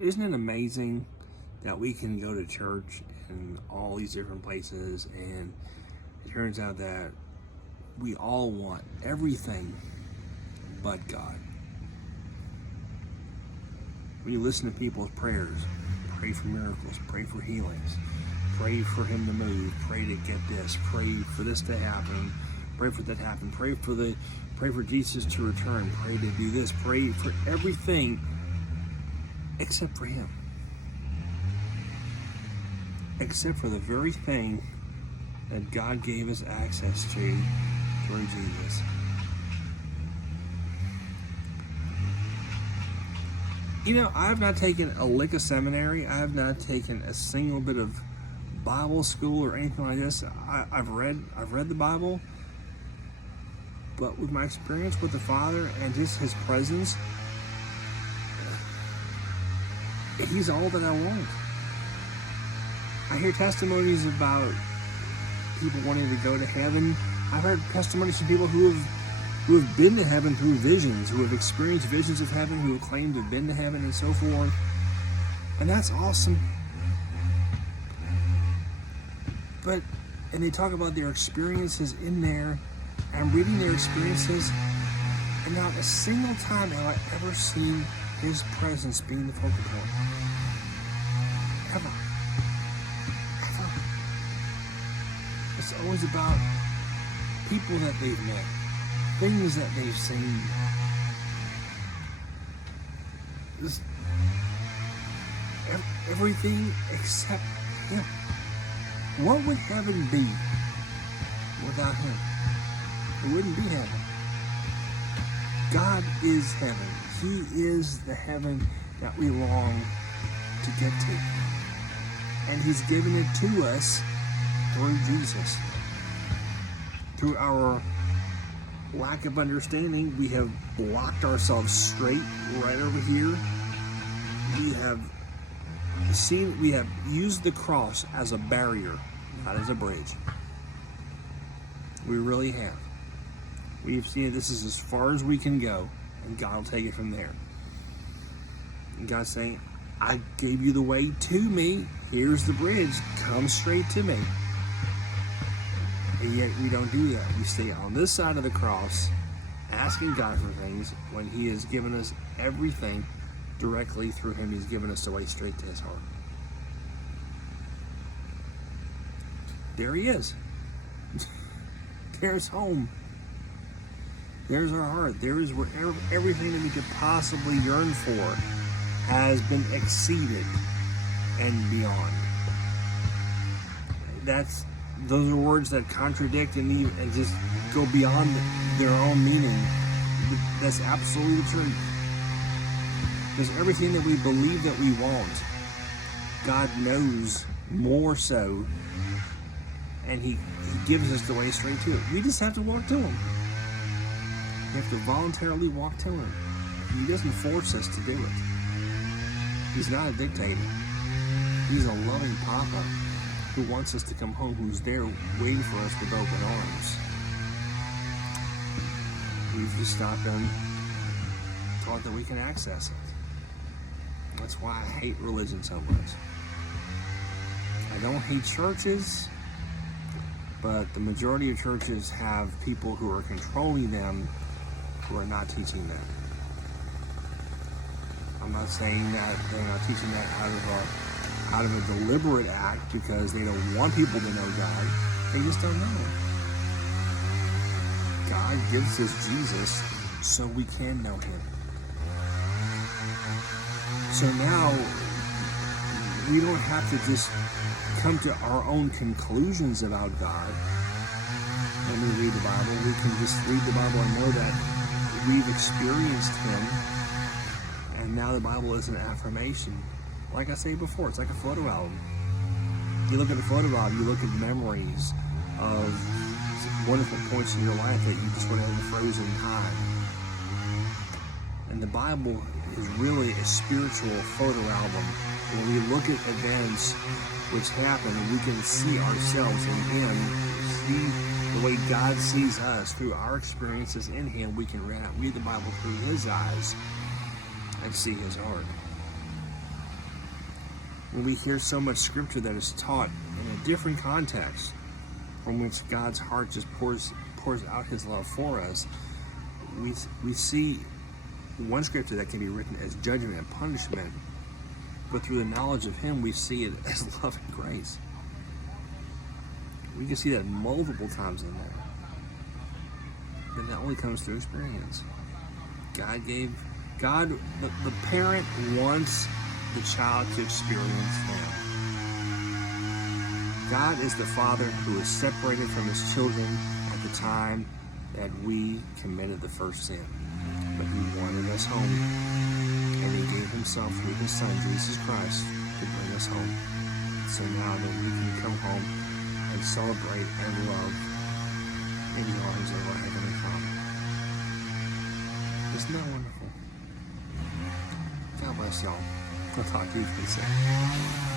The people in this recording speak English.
Isn't it amazing that we can go to church in all these different places, and it turns out that we all want everything but God. When you listen to people's prayers, pray for miracles, pray for healings, pray for him to move, pray to get this, pray for this to happen, pray for that to happen, pray for Jesus to return, pray to do this, pray for everything except for him. Except for the very thing that God gave us access to through Jesus. You know, I have not taken a lick of seminary. I have not taken a single bit of Bible school or anything like this. I've read the Bible, but with my experience with the Father and just his presence, he's all that I want. I hear testimonies about people wanting to go to heaven. I've heard testimonies from people who have been to heaven through visions, who have experienced visions of heaven, who have claimed to have been to heaven and so forth. And that's awesome. And they talk about their experiences in there. And I'm reading their experiences, and not a single time have I ever seen his presence being the focal point. Ever. It's always about people that they've met, things that they've seen. Everything except him. What would heaven be without him? It wouldn't be heaven. God is heaven. He is the heaven that we long to get to. And he's given it to us through Jesus. Through our lack of understanding, we have blocked ourselves straight right over here. We have used the cross as a barrier, not as a bridge. We really have. We've seen this is as far as we can go, and God will take it from there. And God's saying, I gave you the way to me. Here's the bridge. Come straight to me. And yet we don't do that. We stay on this side of the cross, asking God for things, when he has given us everything directly through him. He's given us the way straight to his heart. There he is. There's home. There's our heart. There is where everything that we could possibly yearn for has been exceeded and beyond. Those are words that contradict and just go beyond their own meaning. That's absolutely true. Because everything that we believe that we want, God knows more so, and he gives us the way straight to it. We just have to walk to him. We have to voluntarily walk to him. He doesn't force us to do it. He's not a dictator. He's a loving Papa who wants us to come home, who's there waiting for us with open arms. We've just stopped and thought that we can access it. That's why I hate religion so much. I don't hate churches, but the majority of churches have people who are controlling them who are not teaching that. I'm not saying that they're not teaching that out of a deliberate act because they don't want people to know God. They just don't know. God gives us Jesus so we can know him. So now we don't have to just come to our own conclusions about God when we read the Bible. We can just read the Bible and know that we've experienced him, and now the Bible is an affirmation. Like I said before, it's like a photo album. You look at a photo album, you look at memories of wonderful points in your life that you just went in the frozen time. And the Bible is really a spiritual photo album. When we look at events which happen, we can see ourselves in him, see the way God sees us through our experiences in him. We can read the Bible through his eyes and see his heart. when we hear so much scripture that is taught in a different context, from which God's heart just pours out his love for us, we see one scripture that can be written as judgment and punishment, but through the knowledge of him, we see it as love and grace. We can see that multiple times in there. But that only comes through experience. The parent wants the child to experience him. God is the Father who is separated from his children at the time that we committed the first sin. But he wanted us home, and he gave himself through his Son, Jesus Christ, to bring us home. So now that we can come home and celebrate and love in the arms of our Heavenly Father. Isn't that wonderful? God bless y'all. I'll talk to you soon.